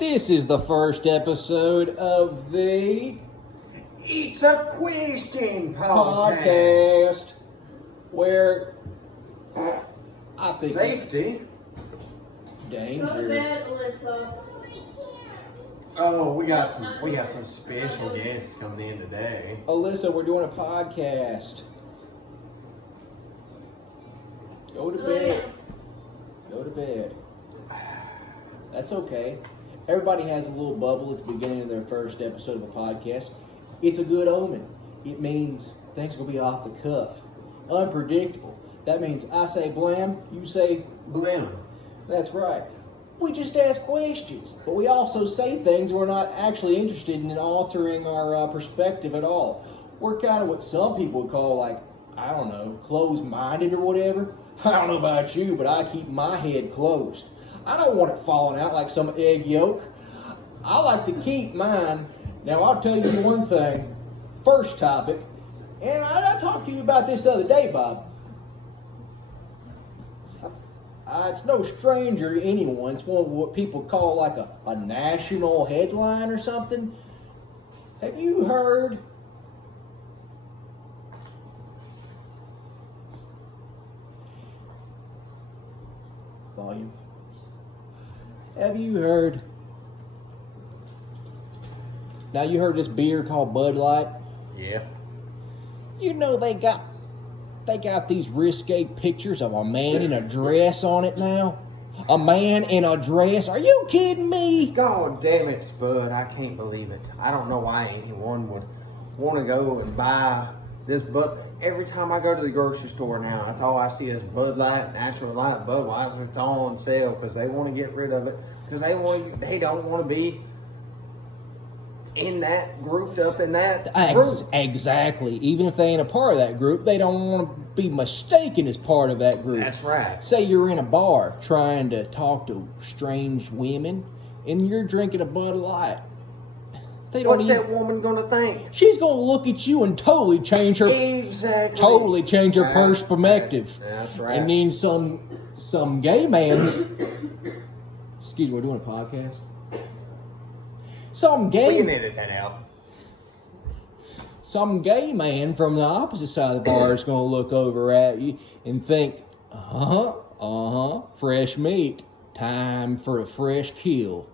This is the first episode of the It's a Question podcast where I think safety. danger. Go to bed, Alyssa. Oh, we got some special guests coming in today. Alyssa, we're doing a podcast. Go to bed. Go to bed. That's okay. Everybody has a little bubble at the beginning of their first episode of a podcast. It's a good omen. It means things will be off the cuff, unpredictable. That means I say blam, you say Blim. that's right. We just ask questions, but we also say things we're not actually interested in altering our perspective at all. We're kind of what some people would call, like, I don't know, closed-minded or whatever. I don't know about you, but I keep my head closed. I don't want it falling out like some egg yolk. I like to keep mine. Now, I'll tell you one thing. First topic, and I talked to you about this the other day, Bob. It's no stranger to anyone. It's one of what people call like a national headline or something. Have you heard? Volume. Have you heard? Now you heard this beer called Bud Light? Yeah. You know they got these risque pictures of a man in a dress on it now. A man in a dress? Are you kidding me? God damn it, Spud. I can't believe it. I don't know why anyone would want to go and buy this Bud. Every time I go to the grocery store now, that's all I see is Bud Light, Natural Light, Budweiser. It's all on sale because they want to get rid of it. Because they don't want to be in that grouped up in that group. Exactly. Even if they ain't a part of that group, they don't want to be mistaken as part of that group. That's right. Say you're in a bar trying to talk to strange women and you're drinking a Bud Light. What's that woman gonna think? She's gonna look at you and totally change her perspective. That's right. And then some gay man's excuse me, we're doing a podcast. We can edit that out. Some gay man from the opposite side of the bar is gonna look over at you and think, fresh meat, time for a fresh kill.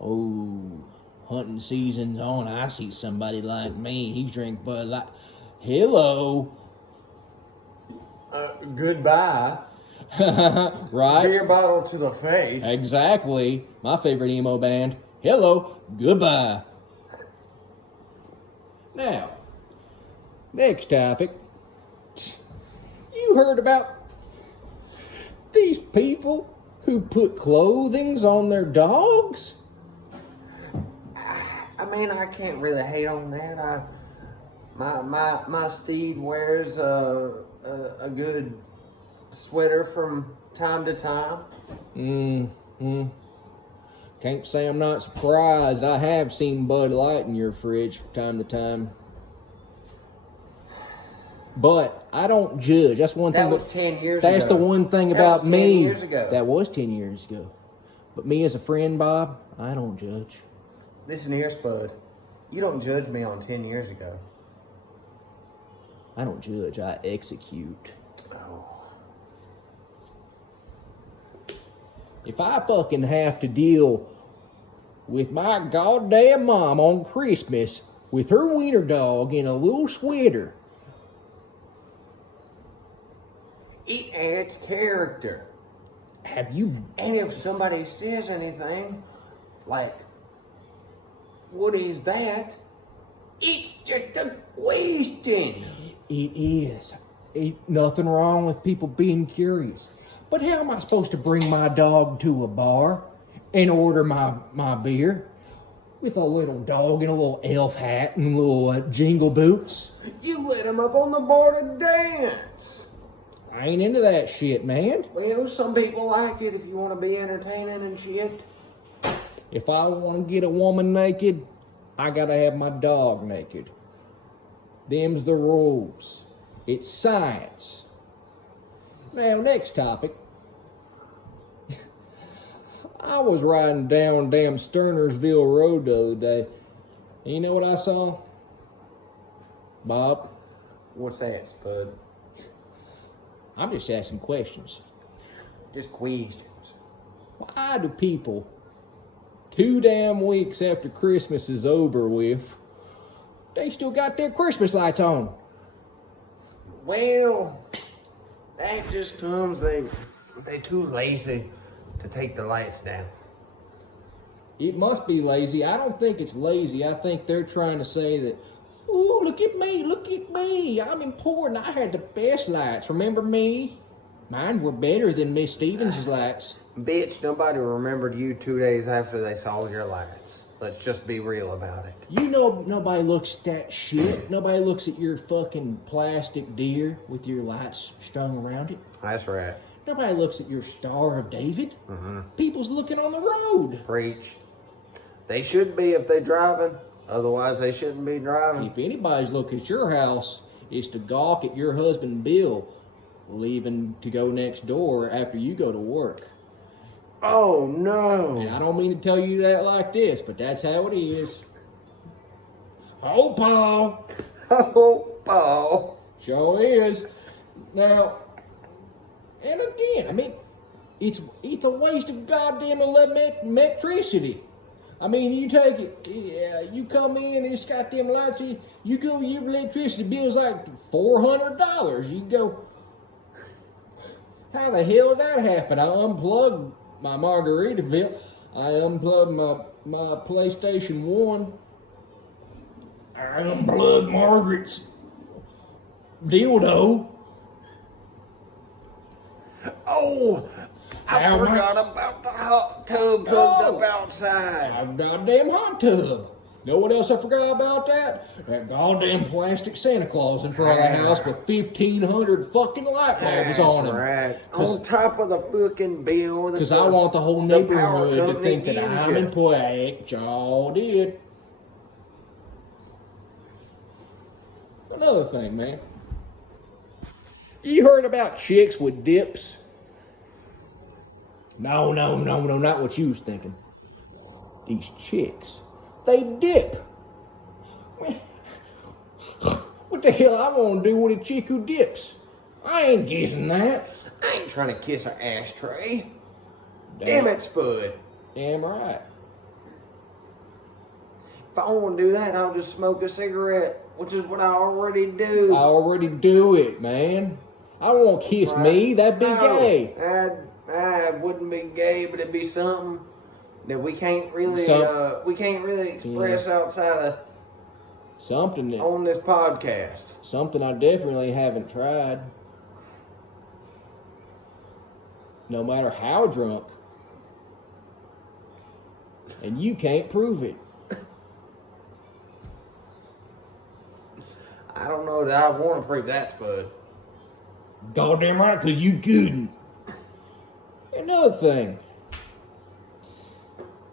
Oh, hunting season's on. I see somebody like me. He's drinking Bud Light. Hello. Goodbye. Right? Beer bottle to the face. Exactly. My favorite emo band. Hello. Goodbye. Now, next topic. You heard about these people who put clothings on their dogs? I mean, I can't really hate on that. My steed wears a good sweater from time to time. Can't say I'm not surprised. I have seen Bud Light in your fridge from time to time. But I don't judge. That's one thing. That was 10 years ago. That's the one thing about me. 10 years ago. That was 10 years ago. But me as a friend, Bob, I don't judge. Listen here, Spud. You don't judge me on 10 years ago. I don't judge. I execute. Oh. If I fucking have to deal with my goddamn mom on Christmas with her wiener dog in a little sweater. It adds character. Have you... And if somebody says anything, like, what is that? It's just a question. It is. Ain't nothing wrong with people being curious. But how am I supposed to bring my dog to a bar and order my beer with a little dog in a little elf hat and little jingle boots? You let him up on the bar to dance. I ain't into that shit, man. Well, some people like it if you want to be entertaining and shit. If I want to get a woman naked, I gotta have my dog naked. Them's the rules. It's science. Now, next topic. I was riding down damn Sternersville Road the other day. And you know what I saw? Bob? What's that, Spud? I'm just asking questions. Just questions. Why do people, 2 damn weeks after Christmas is over with, they still got their Christmas lights on? Well, that just comes they're too lazy to take the lights down. It must be lazy. I don't think it's lazy. I think they're trying to say that, ooh, look at me. I'm important. I had the best lights. Remember me? Mine were better than Miss Stevens' lights. Bitch, nobody remembered you 2 days after they saw your lights. Let's just be real about it. You know nobody looks at that shit. Nobody looks at your fucking plastic deer with your lights strung around it. That's right. Nobody looks at your Star of David. Mm-hmm. People's looking on the road. Preach. They should be if they're driving. Otherwise, they shouldn't be driving. If anybody's looking at your house, it's to gawk at your husband Bill leaving to go next door after you go to work. Oh, no. And I don't mean to tell you that like this, but that's how it is. Oh, Paul. Oh, Paul. Sure is. Now, and again, I mean, it's a waste of goddamn electricity. I mean, you take it, you come in and it's got them lights, you go, your electricity bill's like $400. You go, how the hell did that happen? I unplugged my Margaritaville. I unplugged my PlayStation 1. I unplugged Margaret's dildo. Oh, I forgot about the hot tub hooked up outside. A goddamn hot tub. Know what else I forgot about that? That goddamn plastic Santa Claus in front of the house with 1,500 fucking light bulbs on them. Right. On top of the fucking bill. Because I want the whole neighborhood to think that I'm in play. Y'all did. Another thing, man. You heard about chicks with dips? No, not what you was thinking. These chicks, they dip. What the hell I want to do with a chick who dips? I ain't guessing that. I ain't trying to kiss her ashtray. Damn it, Spud. Damn right. If I want to do that, I'll just smoke a cigarette, which is what I already do. I already do it, man. I don't want to kiss me. That'd be gay. It wouldn't be gay, but it'd be something that we can't really express outside of something that, on this podcast. Something I definitely haven't tried. No matter how drunk. And you can't prove it. I don't know that I want to prove that, Spud. Goddamn right, because you couldn't. Another thing.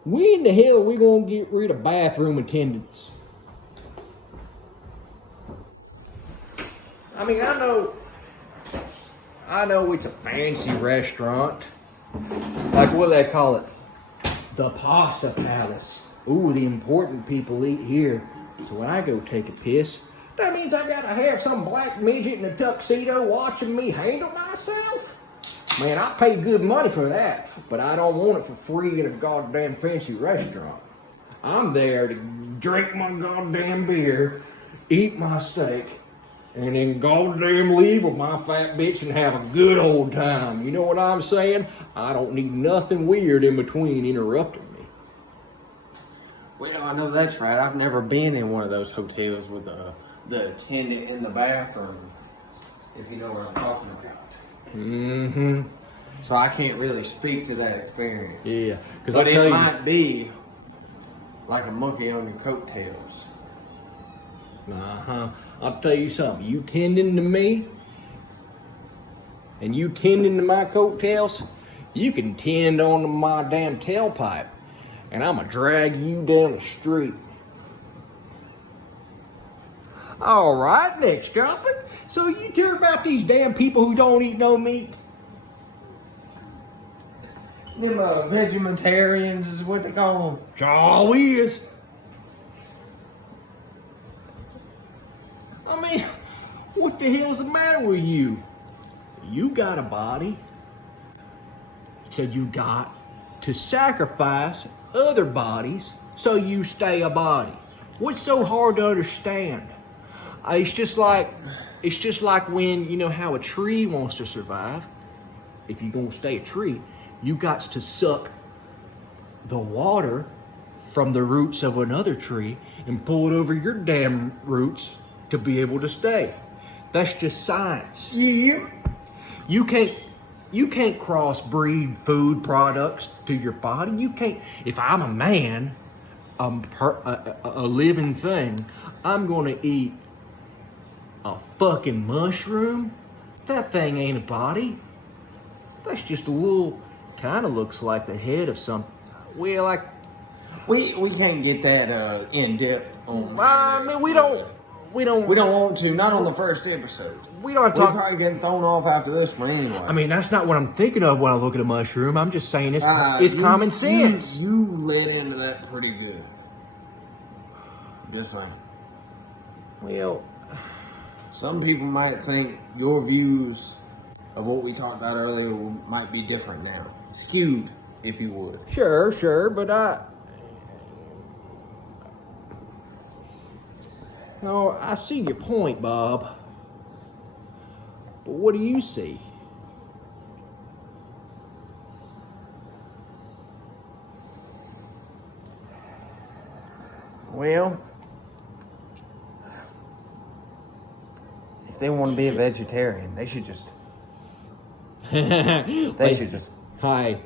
When the hell are we going to get rid of bathroom attendants? I mean, I know it's a fancy restaurant. Like, what do they call it? The Pasta Palace. Ooh, the important people eat here. So when I go take a piss, that means I gotta have some black midget in a tuxedo watching me handle myself? Man, I pay good money for that, but I don't want it for free in a goddamn fancy restaurant. I'm there to drink my goddamn beer, eat my steak, and then goddamn leave with my fat bitch and have a good old time. You know what I'm saying? I don't need nothing weird in between interrupting me. Well, I know that's right. I've never been in one of those hotels with the attendant in the bathroom, if you know what I'm talking about. Mm-hmm. So I can't really speak to that experience. Yeah, but it might be like a monkey on your coattails. Uh-huh. I'll tell you something. You tending to me, and you tending to my coattails, you can tend on to my damn tailpipe, and I'm going to drag you down the street. All right, next topic. So you hear about these damn people who don't eat no meat? Them vegetarians is what they call them. Sure is. I mean, what the hell's the matter with you? You got a body, so you got to sacrifice other bodies so you stay a body. What's so hard to understand? It's just like when, you know how a tree wants to survive. If you're gonna stay a tree, you got to suck the water from the roots of another tree and pull it over your damn roots to be able to stay. That's just science. Yeah. You can't crossbreed food products to your body. You can't. If I'm a man, a living thing, I'm gonna eat a fucking mushroom. That thing ain't a body. That's just a little. Kind of looks like the head of some. Well, like we can't get that in depth on. I mean, we don't want to. Not on the first episode. We don't have to talk. We're probably getting thrown off after this one anyway. I mean, that's not what I'm thinking of when I look at a mushroom. I'm just saying it's common sense. You led into that pretty good. Just saying. Well, some people might think your views of what we talked about earlier might be different now. Skewed, if you would. Sure, but No, I see your point, Bob. But what do you see? Well, if they want to be a vegetarian, they should just... should just... Hi.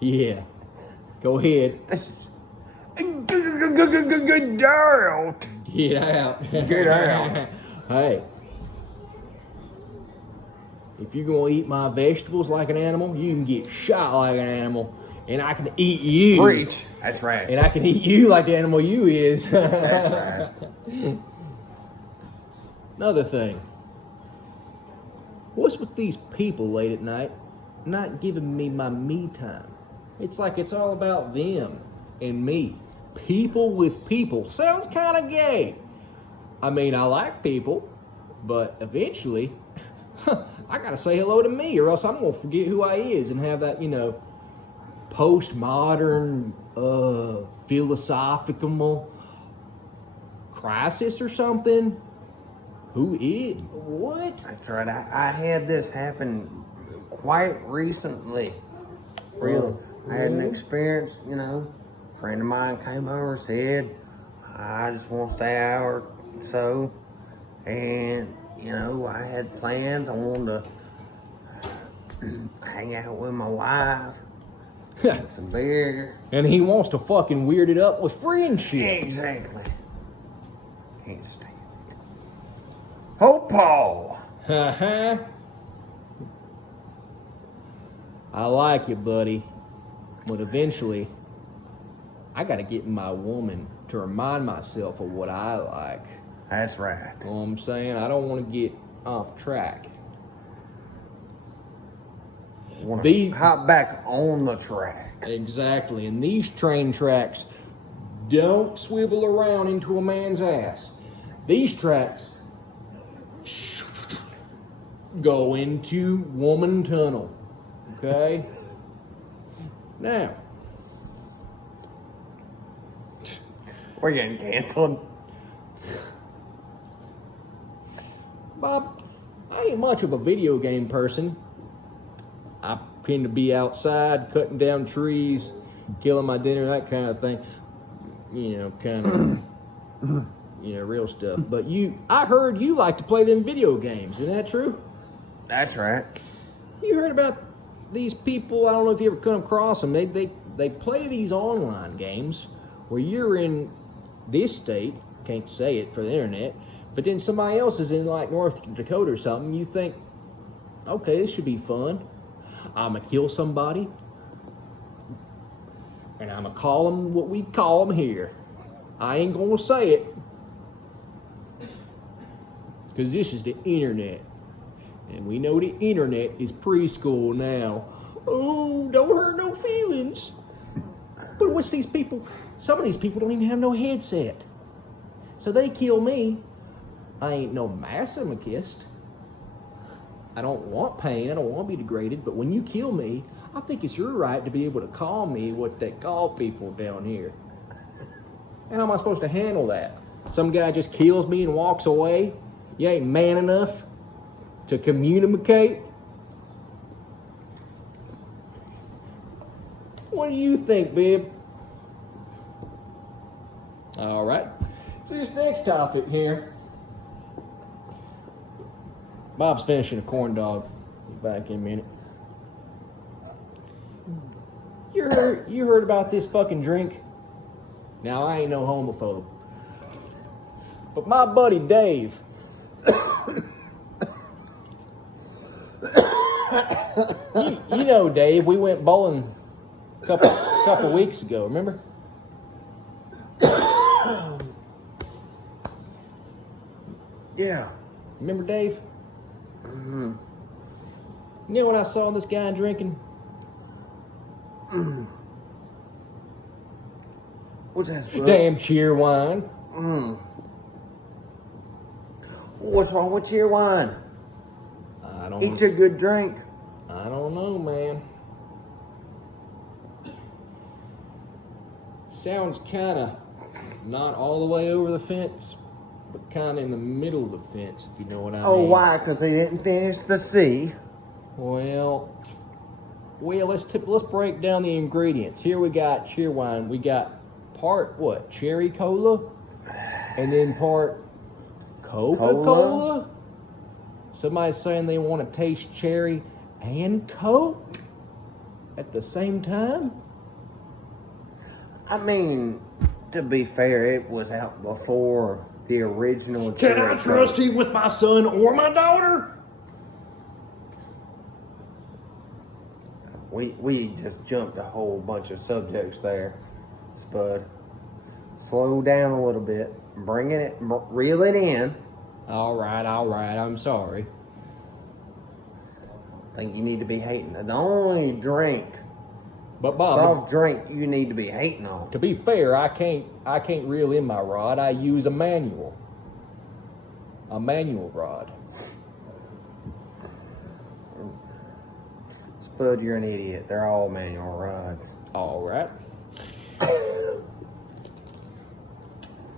Yeah. Go ahead. Get out. Get out. Get out. Hey. If you're going to eat my vegetables like an animal, you can get shot like an animal. And I can eat you. Preach. That's right. And I can eat you like the animal you is. That's right. Another thing. What's with these people late at night not giving me my me time? It's like it's all about them and me. People with people. Sounds kind of gay. I mean, I like people, but eventually, I gotta say hello to me or else I'm gonna forget who I is and have that, postmodern, philosophical crisis or something. Who is? What? That's right. I had this happen quite recently. Really. I had an experience, a friend of mine came over and said, I just want to stay an hour or so. And, I had plans. I wanted to hang out with my wife. Drink some beer. And he wants to fucking weird it up with friendship. Exactly. Can't stand it. Oh, Paul. I like you, buddy. But eventually, I gotta get my woman to remind myself of what I like. That's right. You know what I'm saying? I don't want to get off track. Want to hop back on the track. Exactly. And these train tracks don't swivel around into a man's ass. These tracks go into woman tunnel. Okay? Now. We're getting canceled. Bob, I ain't much of a video game person. I tend to be outside, cutting down trees, killing my dinner, that kind of thing. Real stuff. But I heard you like to play them video games. Isn't that true? That's right. You heard about these people? I don't know if you ever come across them. They play these online games where you're in this state, can't say it for the internet, but then somebody else is in like North Dakota or something. You think, okay, this should be fun. I'm going to kill somebody, and I'm going to call them what we call them here. I ain't going to say it, because this is the internet, and we know the internet is preschool now. Oh, don't hurt no feelings. But what's these people? Some of these people don't even have no headset. So they kill me. I ain't no masochist. I don't want pain. I don't want to be degraded. But when you kill me, I think it's your right to be able to call me what they call people down here. How am I supposed to handle that? Some guy just kills me and walks away? You ain't man enough to communicate? What do you think, babe? All right. So this next topic here. Bob's finishing a corn dog. He's back in a minute. You heard about this fucking drink? Now, I ain't no homophobe. But my buddy Dave. you know Dave, we went bowling a couple weeks ago, remember? Yeah. Remember Dave? Mm-hmm. You know when I saw this guy drinking? What's that, Spud? Damn cheer wine. What's wrong with your wine? I don't It's a good drink. I don't know, man. Sounds kind of not all the way over the fence, but kind of in the middle of the fence, if you know what I mean. Oh, why? Because they didn't finish the C. Well, let's break down the ingredients. Here we got cheer wine. We got part what? Cherry cola, and then part Coca-Cola. Somebody's saying they want to taste cherry and Coke at the same time. I mean, to be fair, it was out before the original. Can I trust him with my son or my daughter? We just jumped a whole bunch of subjects there, Spud. Slow down a little bit. Reel it in. All right, I'm sorry. I think you need to be hating. The only drink, But Bob, soft drink, you need to be hating on. to be fair, I can't reel in my rod. I use a manual rod. Spud, you're an idiot. They're all manual rods. All right.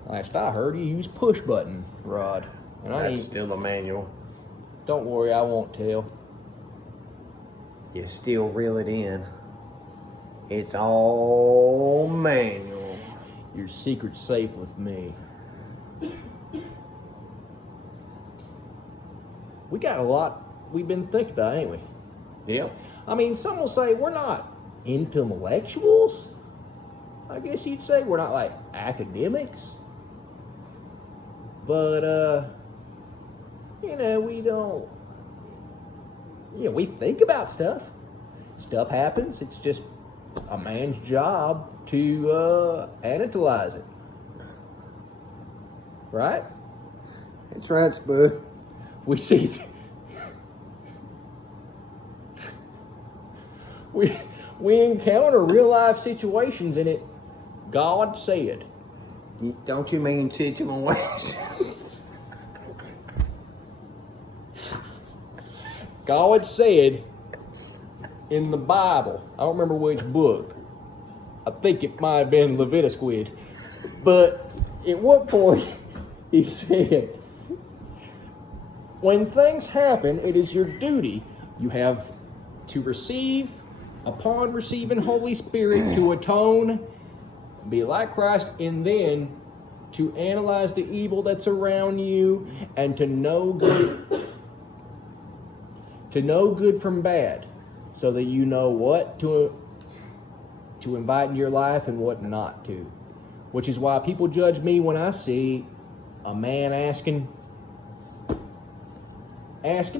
Last I heard, you use push button rod. And That's still a manual. Don't worry, I won't tell. You still reel it in. It's all manual. Your secret's safe with me. We got a lot we've been thinking about, ain't we? Yep. I mean, some will say we're not intellectuals. I guess you'd say we're not like academics. But, we don't, we think about stuff. Stuff happens. It's just a man's job to analyze it. Right? That's right, Spud. We see... We encounter real life situations in it. God said. Don't you mean situations? God said in the Bible, I don't remember which book. I think it might have been Leviticus. But at what point he said, when things happen, it is your duty. You have to receive, upon receiving Holy Spirit, to atone, be like Christ, and then to analyze the evil that's around you and to know good from bad, so that you know what to invite in your life and what not to. Which is why people judge me when I see a man asking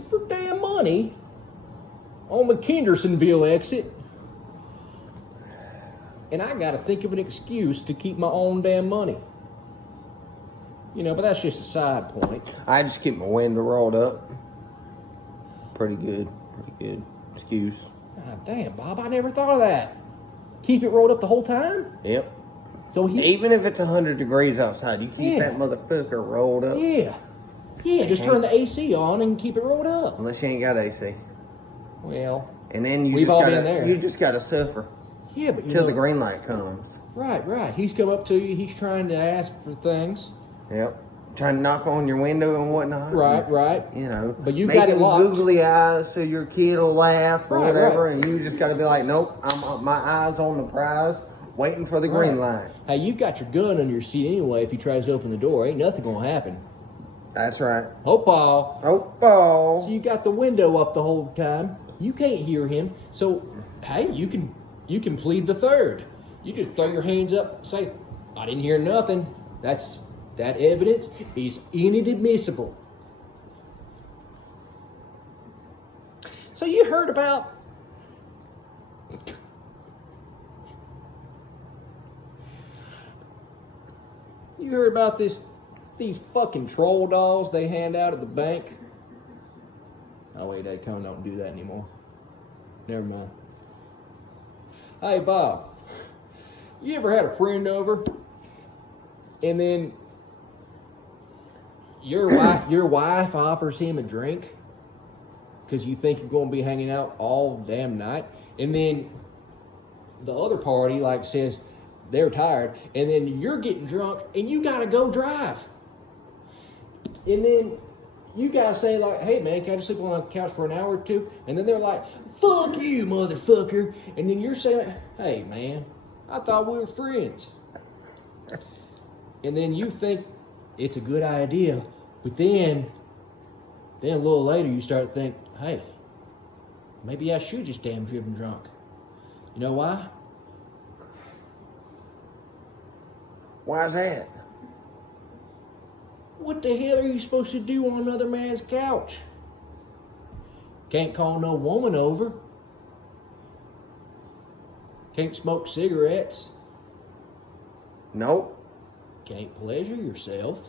for damn money on the Kendersonville exit, and I gotta think of an excuse to keep my own damn money. But that's just a side point. I just keep my window rolled up. Pretty good excuse. God damn, Bob, I never thought of that. Keep it rolled up the whole time? Yep. So Even if it's 100 degrees outside, you keep Yeah. that motherfucker rolled up. Yeah. Yeah, just turn the AC on and keep it rolled up. Unless you ain't got AC. Well, And then we've all been there. You just gotta suffer. Yeah, but till the green light comes. Right. He's come up to you. He's trying to ask for things. Yep. Trying to knock on your window and whatnot. Right. You know. But you got it locked. Googly eyes so your kid will laugh or whatever, Right. and you just gotta be like, nope, my eyes on the prize, waiting for the green light. Hey, you've got your gun under your seat anyway. If he tries to open the door, ain't nothing gonna happen. That's right. Hopal. Hopal. So you got the window up the whole time. You can't hear him. So, hey, you can plead the third. You just throw your hands up, say, I didn't hear nothing. That evidence is inadmissible. So you heard about these fucking troll dolls they hand out at the bank? Oh wait, they kind of don't do that anymore. Never mind. Hey Bob, you ever had a friend over and then your wife offers him a drink because you think you're going to be hanging out all damn night, and then the other party like says they're tired, and then you're getting drunk and you gotta go drive, and then you guys say like, hey man, can I just sleep on the couch for an hour or two? And then they're like, fuck you motherfucker, and then you're saying, hey man, I thought we were friends. And then you think it's a good idea, but then a little later you start to think, hey, maybe I should just damn driven drunk. You know why? Why's that? What the hell are you supposed to do on another man's couch? Can't call no woman over. Can't smoke cigarettes. Nope. Can't pleasure yourself.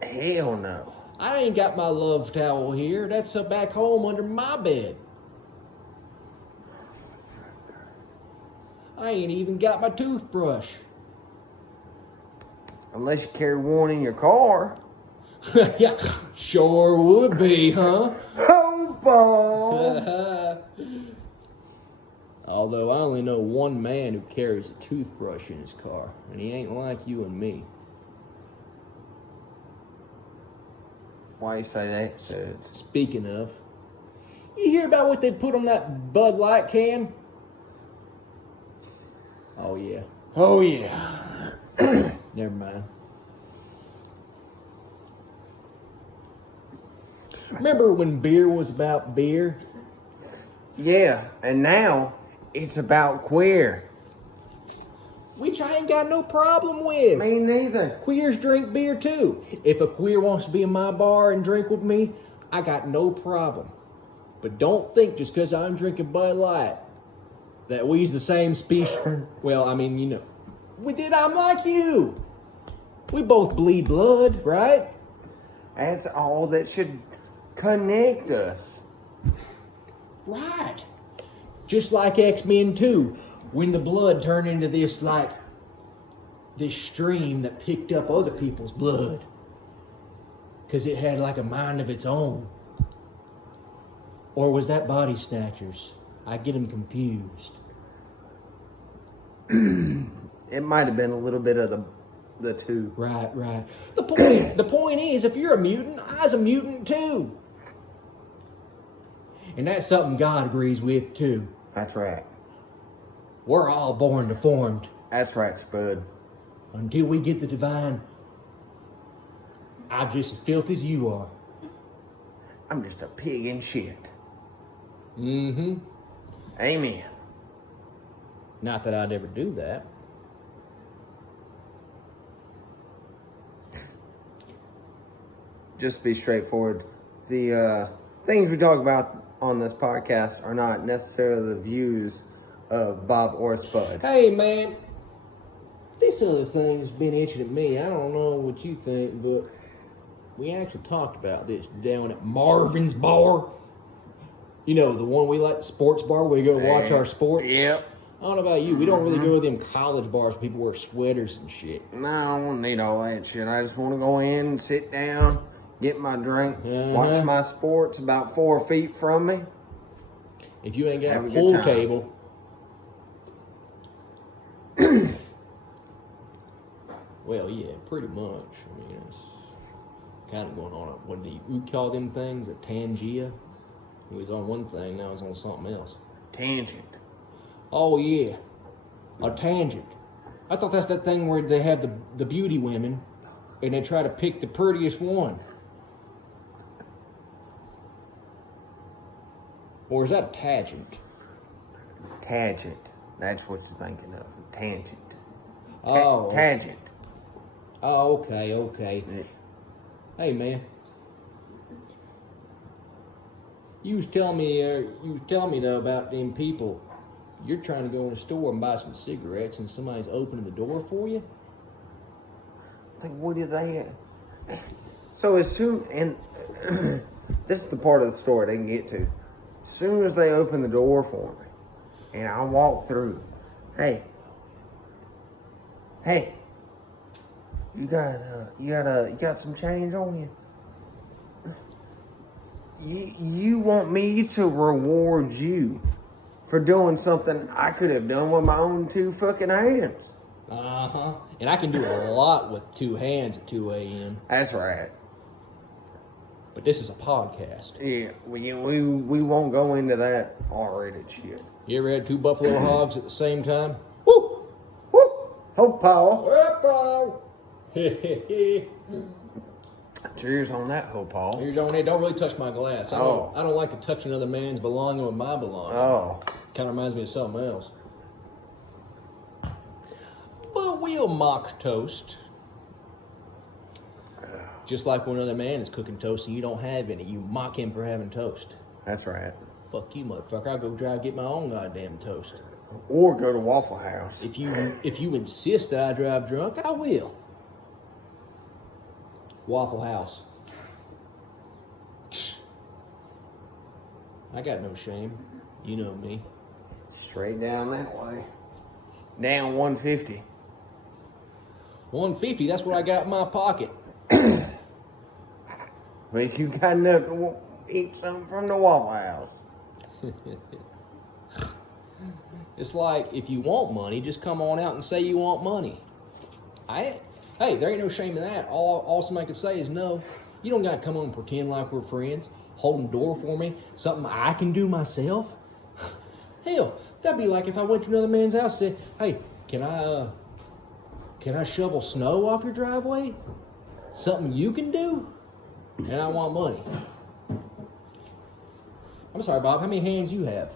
Hell no. I ain't got my love towel here. That's back home under my bed. I ain't even got my toothbrush. Unless you carry one in your car. Yeah, sure would be, huh? Hopal. Although I only know one man who carries a toothbrush in his car, and he ain't like you and me. Why you say that? Speaking of, you hear about what they put on that Bud Light can? Oh yeah. Oh yeah. Never mind. Remember when beer was about beer? Yeah, and now it's about queer. Which I ain't got no problem with. Me neither. Queers drink beer too. If a queer wants to be in my bar and drink with me, I got no problem. But don't think just because I'm drinking Bud Light that we's the same species. Well, I mean, you know, I'm like you. We both bleed blood, right? That's all that should connect us. Right. Just like X-Men 2, when the blood turned into this stream that picked up other people's blood. Because it had like a mind of its own. Or was that Body Snatchers? I get them confused. It might have been a little bit of the two. Right. The point is, if you're a mutant, I was a mutant too. And that's something God agrees with too. That's right. We're all born deformed. That's right, Spud. Until we get the divine, I'm just as filthy as you are. I'm just a pig in shit. Mm-hmm. Amen. Not that I'd ever do that. Just to be straightforward, the things we talk about on this podcast are not necessarily the views of Bob or Spud. Hey, man. This other thing's been itching at me. I don't know what you think, but we actually talked about this down at Marvin's bar. You know, the one we like, sports bar, where we go watch our sports? Yep. I don't know about you. We don't really go to them college bars where people wear sweaters and shit. No, I don't need all that shit. I just want to go in and sit down, get my drink, watch my sports about 4 feet from me. If you ain't got a pool table. Well, yeah, pretty much. I mean, it's kind of going on. What do you call them things? A Tangia? He was on one thing, now he's on something else. Tangent. Oh, yeah. A tangent. I thought that's that thing where they have the beauty women and they try to pick the prettiest one. Or is that a tangent? Tangent. That's what you're thinking of. Tangent. Oh. Tangent. Oh, okay. Yeah. Hey, man. You was telling me though about them people. You're trying to go in a store and buy some cigarettes, and somebody's opening the door for you. Like, what do they? So as soon and this is the part of the story they can get to. As soon as they open the door for me, and I walk through, hey, you got some change on you? You want me to reward you for doing something I could have done with my own 2 fucking hands? Uh-huh. And I can do a lot with 2 hands at 2 a.m. That's right. But this is a podcast. Yeah, we won't go into that R-rated shit. You ever had 2 buffalo hogs at the same time? Woo! Woo! Hope, Paul. Cheers on that, Hope, Paul. Here's on it. Don't really touch my glass. I don't like to touch another man's belonging with my belonging. Oh. Kind of reminds me of something else. But we'll mock toast. Just like when another man is cooking toast and you don't have any, you mock him for having toast. That's right. Fuck you, motherfucker. I'll go drive and get my own goddamn toast. Or go to Waffle House. If you insist that I drive drunk, I will. Waffle House. I got no shame. You know me. Straight down that way. Down 150. 150, that's what I got in my pocket. But you got enough to eat something from the Waffle House. It's like, if you want money, just come on out and say you want money. Hey, there ain't no shame in that. All somebody can say is no. You don't got to come on and pretend like we're friends. Holding the door for me. Something I can do myself. Hell, that'd be like if I went to another man's house and said, hey, can I shovel snow off your driveway? Something you can do? And I want money. I'm sorry, Bob, how many hands you have?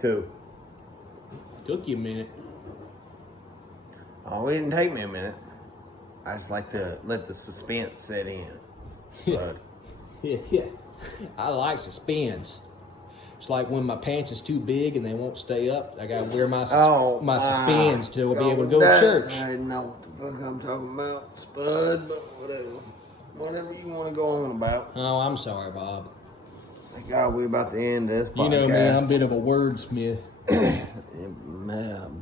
2. Took you a minute. Oh, it didn't take me a minute. I just like to let the suspense set in. But Yeah. I like suspense. It's like when my pants is too big and they won't stay up, I gotta wear my suspends to be able to go to church. I didn't know what the fuck I'm talking about, Spud, but whatever. Whatever you want to go on about. Oh, I'm sorry, Bob. Thank God we're about to end this podcast. You know me, I'm a bit of a wordsmith.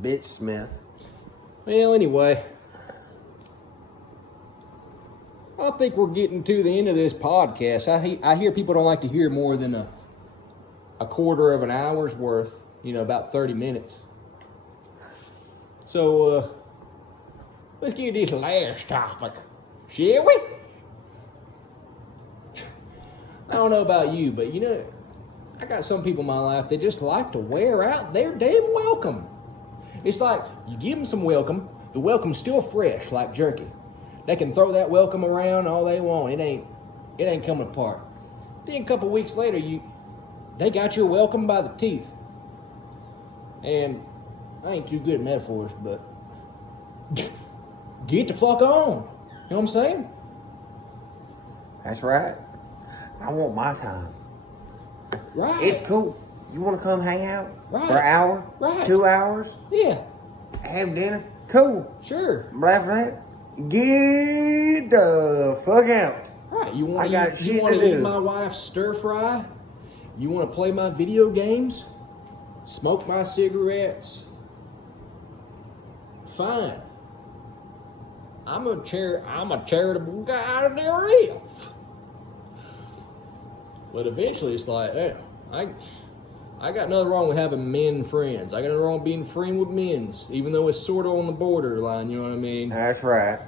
Bitch Smith. Well, anyway, I think we're getting to the end of this podcast. I hear people don't like to hear more than a quarter of an hour's worth, about 30 minutes. So, let's get this last topic, shall we? I don't know about you, but I got some people in my life, they just like to wear out their damn welcome. It's like, you give them some welcome, the welcome's still fresh like jerky. They can throw that welcome around all they want, it ain't coming apart. Then a couple weeks later, they got your welcome by the teeth. And I ain't too good at metaphors, but get the fuck on. You know what I'm saying? That's right. I want my time. Right. It's cool. You want to come hang out right. for an hour? Right. 2 hours? Yeah. Have dinner? Cool. Sure. But after that, get the fuck out. Right. You want to eat my wife's stir fry? You want to play my video games? Smoke my cigarettes? Fine. I'm a charitable guy there is. But eventually it's like, hey, I got nothing wrong with having men friends. I got nothing wrong with being friends with men's, even though it's sort of on the borderline, you know what I mean? That's right.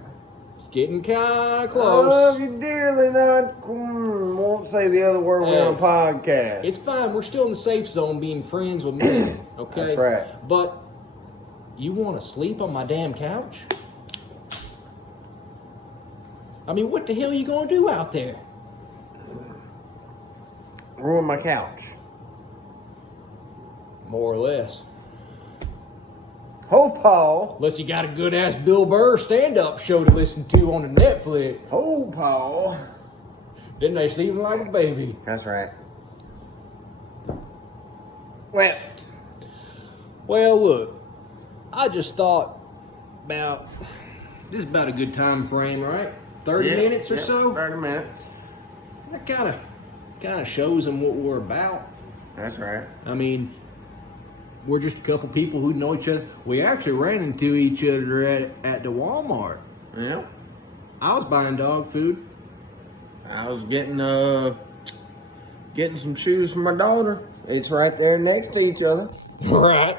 It's getting kind of I close. love you dearly, won't say the other word Hey, on a podcast. It's fine. We're still in the safe zone being friends with men, okay? That's right. But you want to sleep on my damn couch? I mean, what the hell are you going to do out there? Ruin my couch. More or less. Ho, Paul. Unless you got a good-ass Bill Burr stand-up show to listen to on the Netflix. Ho, Paul. Then they sleeping like a baby. That's right. Well, look, I just thought about, this is about a good time frame, right? 30 minutes or so? 30 minutes. That kind of shows them what we're about. That's right. I mean, we're just a couple people who know each other. We actually ran into each other at the Walmart. Yeah. I was buying dog food. I was getting some shoes for my daughter. It's right there next to each other. Right.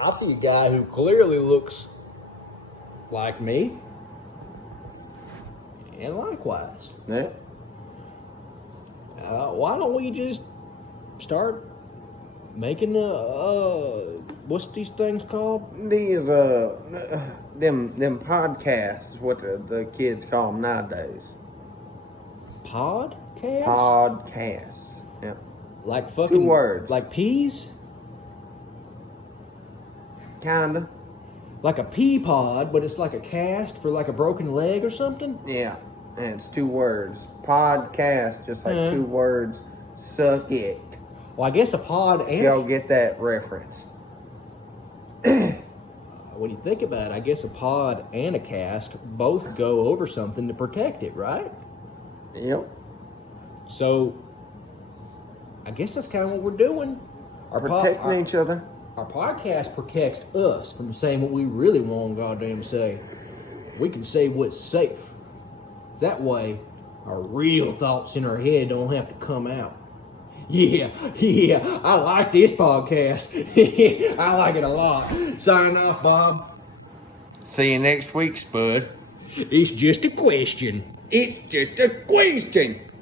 I see a guy who clearly looks like me. And likewise. Yeah. Why don't we just start making what's these things called? These them podcasts, what the kids call them nowadays. Podcasts? Podcasts. Yeah. Like fucking 2 words. Like peas? Kinda. Like a pea pod, but it's like a cast for like a broken leg or something? Yeah. And it's 2 words. Podcast, just like 2 words. Suck it. Well, I guess a pod and Y'all get that reference. when you think about it, I guess a pod and a cast both go over something to protect it, right? Yep. So, I guess that's kind of what we're doing. Protecting each other. Our podcast protects us from saying what we really want to goddamn say. We can say what's safe. That way, our real thoughts in our head don't have to come out. Yeah, I like this podcast. I like it a lot. Sign off, Bob. See you next week, Spud. It's just a question. It's just a question.